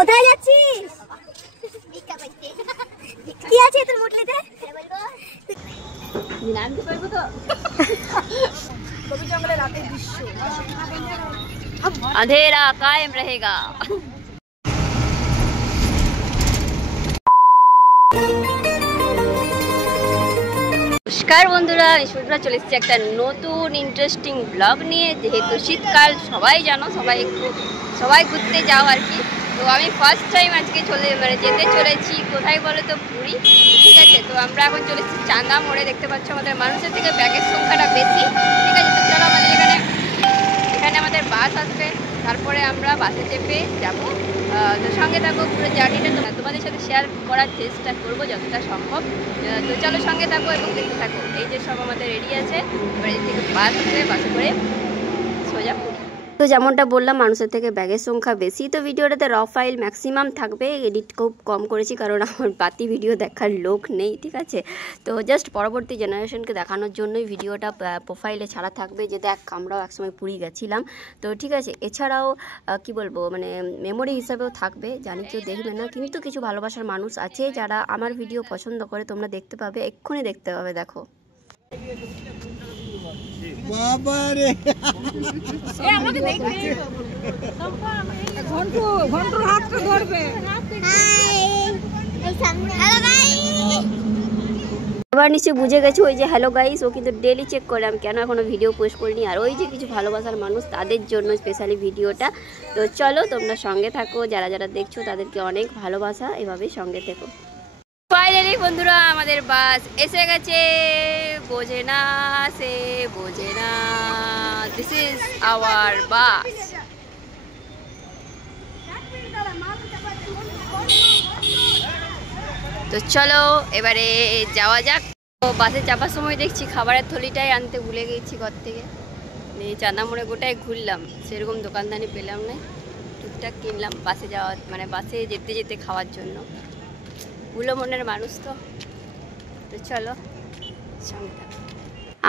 কোথায় যাচ্ছিস? কি আছে তোর মুটলিতে? জানতে পারবো তো। কবি জঙ্গলে রাতের দৃশ্য, अंधेरा कायम रहेगा। নমস্কার বন্ধুরা, আমি সুপ্রা চলে এসেছি একটা নতুন ইন্টারেস্টিং ব্লগ নিয়ে। যেহেতু শীতকাল সবাই জানো, সবাই ঘুরতে যাও আর কি। তো আমি ফার্স্ট টাইম আজকে যেতে চলেছি কোথায় বলো তো, পুরী। ঠিক আছে, তো আমরা এখন চলে এসেছি চাঁদা মোড়ে। দেখতে পাচ্ছ আমাদের মানুষের থেকে ব্যাগের সংখ্যাটা বেশি। ঠিক আছে, তো চলো আমাদের এখানে আমাদের বাস আসবে, তারপরে আমরা বাসে চেপে যাবো। তো সঙ্গে থাকো, পুরো জার্নিটা তোমাদের সাথে শেয়ার করার চেষ্টা করবো যতটা সম্ভব। তো চলো সঙ্গে থাকো এবং দেখতে থাকো। এই যে সব আমাদের রেডি আছে, এবার এই থেকে বাস আসবে, বাসে করে সোজা পুরী। তো যেমনটা বললাম, মানুষের থেকে ব্যাগের সংখ্যা বেশি। তো ভিডিওটাতে র ফাইল ম্যাক্সিমাম থাকবে, এডিট খুব কম করেছি কারণ আমার বাতি ভিডিও দেখার লোক নেই। ঠিক আছে, তো জাস্ট পরবর্তী জেনারেশনকে দেখানোর জন্যই ভিডিওটা প্রোফাইলে ছাড়া থাকবে, যে দেখ আমরাও একসময় পুরী গেছিলাম। তো ঠিক আছে, এছাড়াও কি বলবো, মানে মেমোরি হিসাবেও থাকবে। জানি কেউ দেখবে না, কিন্তু কিছু ভালোবাসার মানুষ আছে যারা আমার ভিডিও পছন্দ করে, তোমরা দেখতে পাবে, এক্ষুনি দেখতে পাবে। দেখো বাবারে আমাকে দেখবে, ঘন্টুর হাতটা ধরবে। এবার নিশ্চয়ই বুঝে গেছো, ওই যে হ্যালো গাইস, ও কিন্তু ডেলি চেক করে আমি কেন এখনো ভিডিও পোস্ট করিনি। আর ওই যে কিছু ভালোবাসার মানুষ, তাদের জন্য স্পেশালি ভিডিওটা। তো চলো তোমরা সঙ্গে থাকো, যারা যারা দেখছো তাদেরকে অনেক ভালোবাসা, এভাবেই সঙ্গে থেকো। ফাইনালি বন্ধুরা, আমাদের বাস এসে গেছে। বোঝে না সে বোঝে না, দিস ইজ আওয়ার বাস। তো চলো এবারে যাওয়া যাক। তো বাসে চাপার সময় দেখছি খাবারের থলিটাই আনতে ভুলে গেছি ঘর থেকে। চাঁদা মোড়ে গোটায় ঘুরলাম, সেরকম দোকানদানি পেলাম না, টুকটাক কিনলাম বাসে যাওয়া, মানে বাসে যেতে যেতে খাওয়ার জন্য। ভুলো মনের মানুষ তো চলো সঙ্গে থাকো।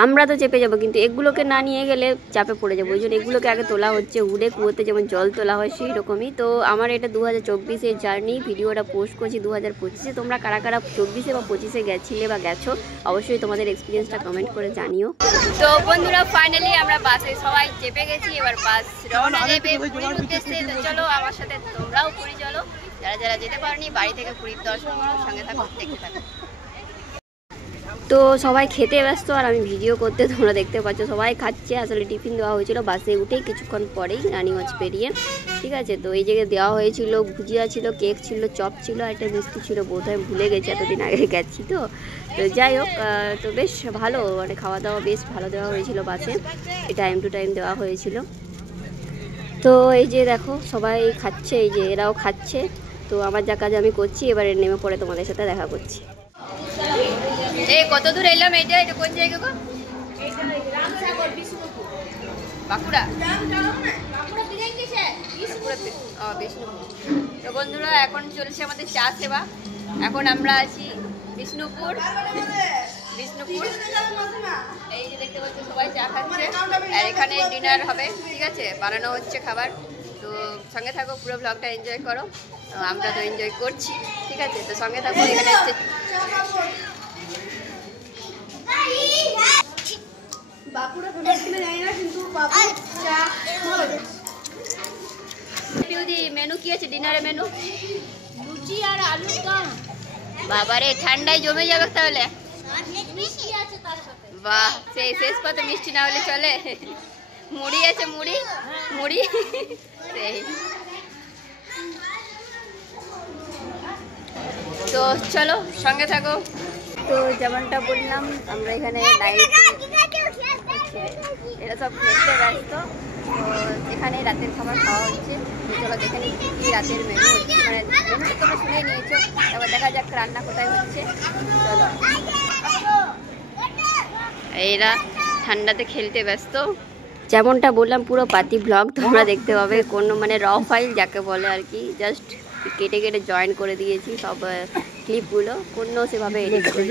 আমরা তো চেপে যাবো, কিন্তু এগুলোকে না নিয়ে গেলে চাপে পড়ে যাবো। ওই জন্য এগুলোকে আগে তোলা হচ্ছে, উড়ে কুয়োতে যেমন জল তোলা হয় সেই রকমই। তো আমার এটা 2024-এর জার্নি, ভিডিওটা পোস্ট করছি 2025-এ। তোমরা কারা কারা 24-এ বা 25-এ গেছিলে বা গেছো, অবশ্যই তোমাদের এক্সপিরিয়েন্সটা কমেন্ট করে জানিও। তো বন্ধুরা, ফাইনালি আমরা বাসে সবাই চেপে গেছি, এবার বাস রওনা দেবে পুরীর উদ্দেশ্যে। তো চলো আমার সাথে তোমরাও পুরী চলো, যারা যারা যেতে পারোনি বাড়ি থেকে পুরীর দর্শন করো, সঙ্গে থাকো, দেখতে থাকো। তো সবাই খেতে ব্যস্ত আর আমি ভিডিও করতে, তোমরা দেখতে পাচ্ছ সবাই খাচ্ছে। আসলে টিফিন দেওয়া হয়েছিল বাসে উঠেই কিছুক্ষণ পরেই, রানিগঞ্জ পেরিয়ে। ঠিক আছে, তো এই জায়গায় দেওয়া হয়েছিল ভুজিয়া ছিল, কেক ছিল, চপ ছিল, একটা মিষ্টি ছিল, বোধহয় ভুলে গেছি, এতদিন আগে গেছি তো। তো যাই হোক, তো বেশ ভালো, মানে খাওয়া দাওয়া বেশ ভালো দেওয়া হয়েছিল বাসে, টাইম টু টাইম দেওয়া হয়েছিল। তো এই যে দেখো সবাই খাচ্ছে, এই যে এরাও খাচ্ছে। তো আমার যা কাজ আমি করছি, এবারে নেমে পড়ে তোমাদের সাথে দেখা করছি। এই কত দূর এলাম? এটা কোন জায়গা গো? বাঁকুড়া। তো বন্ধুরা, এখন চলছে আমাদের চা সেবা। এখন আমরা আছি বিষ্ণুপুর। এই যে দেখতে পাচ্ছি সবাই চা খাচ্ছে, আর এখানে ডিনার হবে। ঠিক আছে, বানানো হচ্ছে খাবার। তো সঙ্গে থাকো, পুরো ব্লগটা এনজয় করো। আমরা তো এনজয় করছি। ঠিক আছে, তো সঙ্গে থাকো। এখানে হচ্ছে মেনু কি আছে ডিনারে? মেনু লুচি আর আলুর দম। বাবারে, ঠান্ডায় জমে যাবে তাহলে। বাহ, সেই শেষ পাতে মিষ্টি না হলে চলে। মুড়ি আছে, মুড়ি সেই। তো চলো সঙ্গে থাকো। তো যেমনটা বললাম, আমরা এখানে এরা সব খেতে ব্যস্ত। তো এখানে রাতের খাবার খাওয়া হচ্ছে। তো চলো দেখে নিই কি রাতের মেনু হচ্ছে, মানে মেনু তোমরা শুনে নিয়েছো, এবার দেখা যাক রান্না কোথায় হচ্ছে। চলো, এরা ঠান্ডাতে খেলতে ব্যস্ত। যেমনটা বললাম, পুরো পাতি ব্লগ তোমরা দেখতে পাবে, কোনো মানে র ফাইল যাকে বলে আর কি, জাস্ট কেটে কেটে জয়েন করে দিয়েছি সব। কি ক্লিপগুলো কোনো সেভাবে এডিট করি,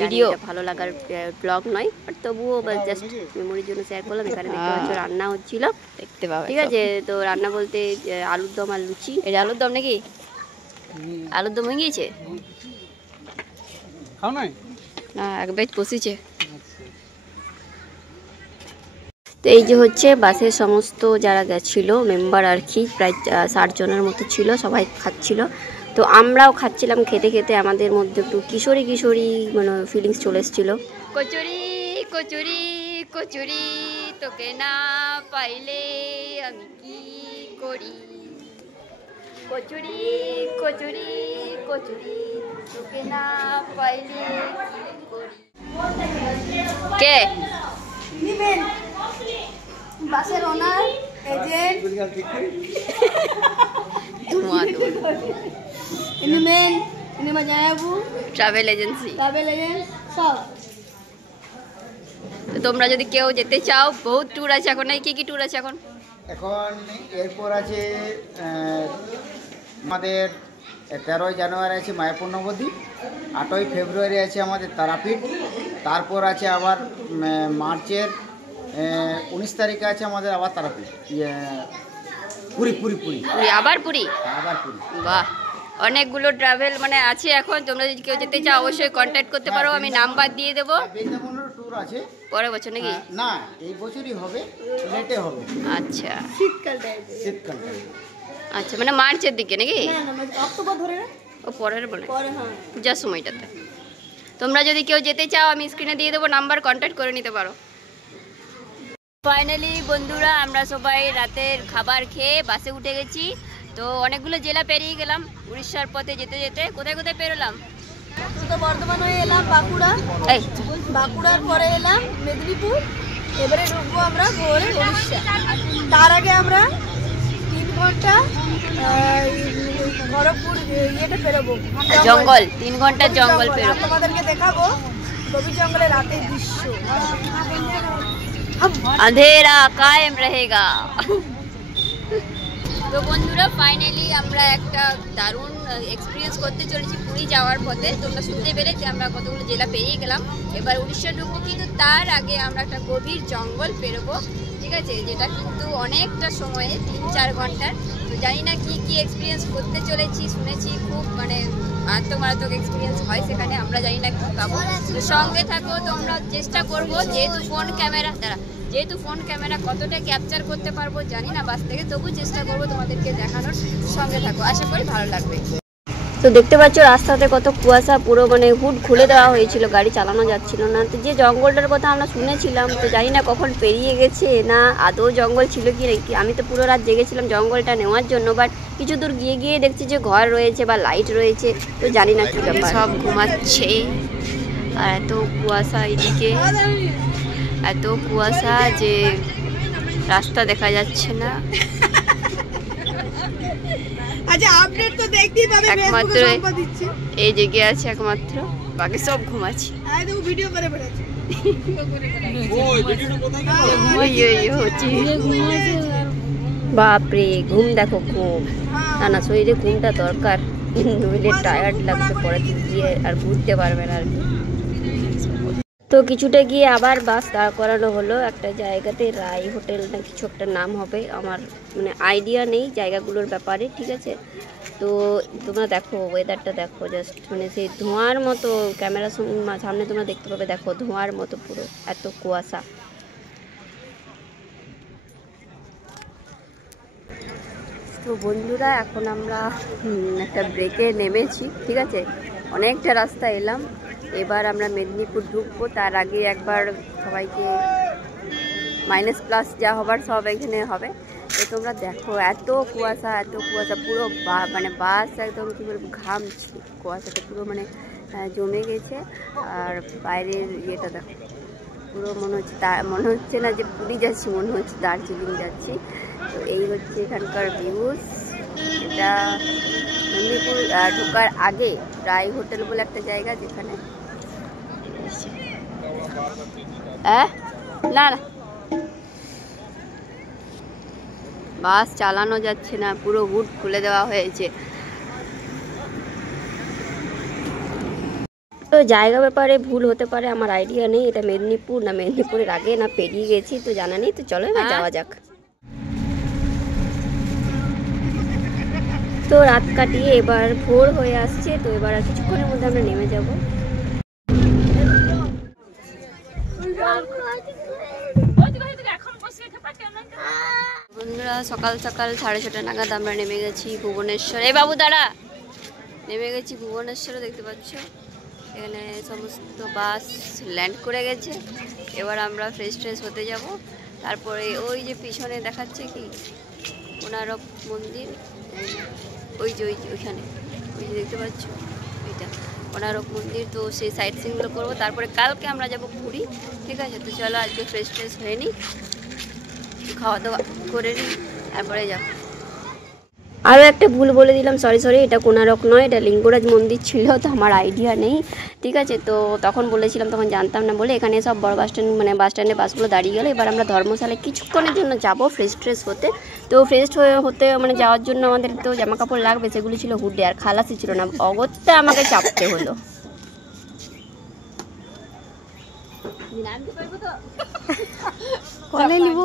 ভিডিও ভালো লাগার ব্লগ নয়, বাট তবুও জাস্ট মেমোরির জন্য শেয়ার করলাম। এখানে দেখতে পাচ্ছ রান্না হচ্ছিল, দেখতে পাবো, ঠিক আছে। তো রান্না বলতে আলুর দম আর লুচি। এটা আলুর দম নাকি? আলুর দম হয়ে গিয়েছে না, এক বেচ বসেছে। তো এই যে হচ্ছে বাসের সমস্ত যারা গেছিলো মেম্বার আর কি, প্রায় 60 জনের মতো ছিল, সবাই খাচ্ছিল। তো আমরাও খাচ্ছিলাম, খেতে খেতে আমাদের মধ্যে একটু কিশোরী কিশোরী মানে ফিলিংস চলে এসেছিলো। কচুরি কচুরি কচুরি তোকে না পাইলে আমি কি করি, কচুরি কচুরি কচুরি তোকে না পাইলে কি করি। কে বাসের ওনার এজেন্ট ট্রাভেল এজেন্সি সব। তো তোমরা যদি কেউ যেতে চাও, বহুত ট্যুর আছে এখন। কি কি ট্যুর আছে এখন? এখন এরপর আছে আমাদের 13ই জানুয়ারি আছে মায়াপুর নবদ্বীপ, 8ই ফেব্রুয়ারি আছে আমাদের তারাপীঠ, তারপর আছে আবার মার্চের 19 তারিখে আছে আমাদের আবার তারাপীঠ, পুরী পুরী পুরী আবার পুরী। বাহ, অনেকগুলো ট্রাভেল মানে আছে এখন। তোমরা যদি কেউ যেতে চাও অবশ্যই কন্ট্যাক্ট করতে পারো, আমি নাম্বার দিয়ে দেবো। বৃন্দাবনের ট্যুর আছে পরের বছর নাকি? না, এই বছরই হবে, লেটে হবে। আচ্ছা, শীতকাল। আচ্ছা, মানে মার্চের দিকে নাকি? অক্টোবর ধরে ও পরের বলে পূজার সময়টাতে। তোমরা যদি কেউ যেতে চাও আমি স্ক্রিনে দিয়ে দেবো নাম্বার, কন্ট্যাক্ট করে নিতে পারো। ফাইনালি বন্ধুরা আমরা সবাই রাতের খাবার খেয়ে বাসে উঠে গেছি। তো অনেকগুলো জেলা পেরিয়ে গেলাম উড়িষ্যার পথে যেতে যেতে। কোথায় কোথায় পেরোলাম? বর্ধমান হয়ে এলাম বাঁকুড়া, বাঁকুড়ার পরে এলাম মেদিনীপুর, এবারে ঢুকবো আমরা ভোরে উড়িষ্যা। তার আগে আমরা 3 ঘন্টা খড়গপুর ইয়েটা পেরোবো, জঙ্গল। 3 ঘন্টার জঙ্গল পেরোবো। তোমাদেরকে দেখাবো গভীর জঙ্গলের রাতের দৃশ্য। अंधेरा कायम रहेगा। তো বন্ধুরা ফাইনালি আমরা একটা দারুণ এক্সপিরিয়েন্স করতে চলেছি পুরী যাওয়ার পথে। তোমরা শুনতে পেলে যে আমরা কতগুলো জেলা পেরিয়ে গেলাম, এবার উড়িষ্যা ঢুকবো, কিন্তু তার আগে আমরা একটা গভীর জঙ্গল পেরোবো, ঠিক আছে, যেটা কিন্তু অনেকটা সময়ে 3-4 ঘন্টার। তো জানি না কি কি এক্সপিরিয়েন্স করতে চলেছি, শুনেছি খুব মানে মারাত্মক এক্সপিরিয়েন্স হয় সেখানে, আমরা জানি না কি পাবো। তো সঙ্গে থাকো, তোমরা চেষ্টা করবো, যেহেতু ফোন ক্যামেরা কতটা ক্যাপচার করতে পারবো জানি না বাস থেকে, তবু চেষ্টা করবো তোমাদেরকে দেখানোর। সঙ্গে থাকো, আশা করি ভালো লাগবে। তো দেখতে পাচ্ছ রাস্তাতে কত কুয়াশা, পুরো মানে হুড খুলে দেওয়া হয়েছিল, গাড়ি চালানো যাচ্ছিল না। তো যে জঙ্গলটার কথা আমরা শুনেছিলাম, তো জানি না কখন পেরিয়ে গেছে না আদৌ জঙ্গল ছিল কি নাকি। আমি তো পুরো রাত জেগেছিলাম জঙ্গলটা নেওয়ার জন্য, বাট কিছু দূর গিয়ে দেখছি যে ঘর রয়েছে বা লাইট রয়েছে, তো জানি না কি ব্যাপার। সব ঘুমাচ্ছে আর এত কুয়াশা, এদিকে এত কুয়াশা যে রাস্তা দেখা যাচ্ছে না। আচ্ছা, আপডেট তো দেখতেই পাবে, একমাত্র এই জেগে আছে একমাত্র, বাকি সব ঘুমাচ্ছে। ভিডিও করে বেড়াচ্ছে। বাপরে, ঘুম দেখো খুব। না শরীরে ঘুমটা দরকার, নইলে টায়ার্ড লাগবে, পরে গিয়ে আর ঘুরতে পারবে না আর কি। তো কিছুটা গিয়ে আবার বাস দাঁড় করানো হলো একটা জায়গাতে, রাই হোটেল না কিছু একটা নাম হবে, আমার মানে আইডিয়া নেই জায়গাগুলোর ব্যাপারে, ঠিক আছে। তো তোমরা দেখো ওয়েদারটা দেখো, জাস্ট মানে সেই ধোঁয়ার মতো, ক্যামেরার সামনে তোমরা দেখতে পাবে, দেখো ধোঁয়ার মতো পুরো, এত কুয়াশা। তো বন্ধুরা এখন আমরা একটা ব্রেকে নেমেছি, ঠিক আছে, অনেকটা রাস্তা এলাম। এবার আমরা মেদিনীপুর ঢুকবো, তার আগে একবার সবাইকে মাইনাস প্লাস যা হবার সব এখানে হবে। তো তোমরা দেখো এত কুয়াশা পুরো মানে বাস একদম কী বলবো ঘামছি, কুয়াশাটা পুরো মানে জমে গেছে। আর বাইরের ইয়েটা দেখো, পুরো মনে হচ্ছে না যে পুরী যাচ্ছি, মনে হচ্ছে দার্জিলিং যাচ্ছি। তো এই হচ্ছে এখানকার ভিউজ। এটা মেদিনীপুর ঢোকার আগে রাই হোটেল বলে একটা জায়গা, যেখানে না বাস চালানো যাচ্ছে না, পুরো হুড খুলে দেওয়া হয়েছে। তো জায়গা ব্যাপারে ভুল হতে পারে, আমার আইডিয়া নেই এটা মেদিনীপুর না মেদিনীপুরের আগে না পেরিয়ে গেছি, তো জানা নেই। তো চলো এবার যাওয়া যাক। তো রাত কাটিয়ে এবার ভোর হয়ে আসছে, তো এবার আর কিছুক্ষণের মধ্যে আমরা নেমে যাব। বন্ধুরা সকাল সকাল 6:30 নাগাদ আমরা নেমে গেছি ভুবনেশ্বর। এই বাবু দাঁড়া, নেমে গেছি ভুবনেশ্বরে, দেখতে পাচ্ছ এখানে সমস্ত বাস ল্যান্ড করে গেছে। এবার আমরা ফ্রেশ হতে যাব। তারপরে ওই যে পিছনে দেখাচ্ছে কি কোনারক মন্দির, ওই যে ওইখানে ওই যে দেখতে পাচ্ছ ওইটা কোনারক মন্দির, তো সেই সাইট সিনগুলো করবো। তারপরে কালকে আমরা যাব পুরী, ঠিক আছে। তো চলো আজকে ফ্রেশ হয়ে নিই, খাওয়া দাওয়া করে নিই, তারপরে যাব। আরও একটা ভুল বলে দিলাম, সরি এটা কোনারক নয়, এটা লিঙ্গরাজ মন্দির ছিল, তো আমার আইডিয়া নেই, ঠিক আছে। তো তখন বলেছিলাম, তখন জানতাম না বলে। এখানে সব বড় বাস স্ট্যান্ড মানে বাস স্ট্যান্ডে বাসগুলো দাঁড়িয়ে গেল। এবার আমরা ধর্মশালায় কিছুক্ষণের জন্য যাব ফ্রেশ হতে। তো ফ্রেশ হতে মানে যাওয়ার জন্য আমাদের তো জামা কাপড় লাগবে, সেগুলো ছিল হুডে, আর খালাসি ছিল না, অগত্যা আমাকে চাপতে হলো। কলে নিব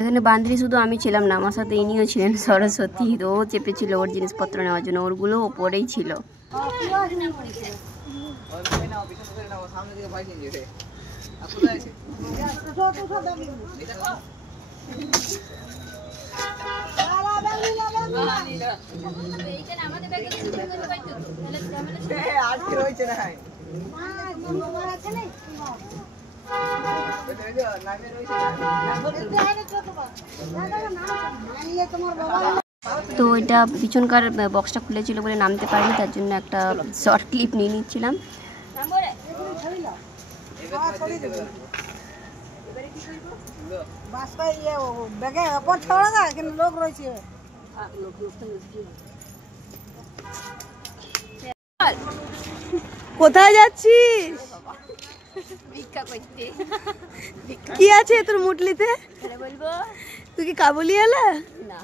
এখানে বান্ধবী শুধু আমি ছিলাম না, আমার সাথে ইনিও ছিলেন সরস্বতী, তো ও চেপেছিল ওর জিনিসপত্র নেওয়ার জন্য, ওরগুলো ওপরেই ছিল। তো এটা পিছনকার বক্সটা খুলেছিল বলে নামতে পারিনি, তার জন্য একটা শর্ট ক্লিপ নিয়ে নিচ্ছিলাম। কোথায় যাচ্ছিস? ভিক্ষা করতে। কি আছে তোর মুটলিতে? বলবো তুই কি কাবুলি এলা? না,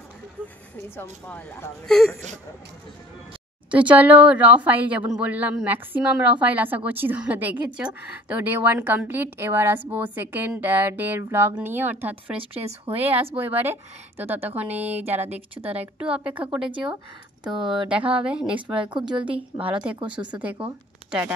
তো চলো র ফাইল, যেমন বললাম ম্যাক্সিমাম র ফাইল আশা করছি তোমরা দেখেছো। তো ডে 1 কমপ্লিট, এবার আসবো সেকেন্ড ডের ব্লগ নিয়ে, অর্থাৎ ফ্রেশ হয়ে আসবো এবারে। তো ততক্ষণে যারা দেখছো তারা একটু অপেক্ষা করে যেও। তো দেখা হবে নেক্সট ব্লগে খুব জলদি। ভালো থেকো, সুস্থ থেকো, টাটা।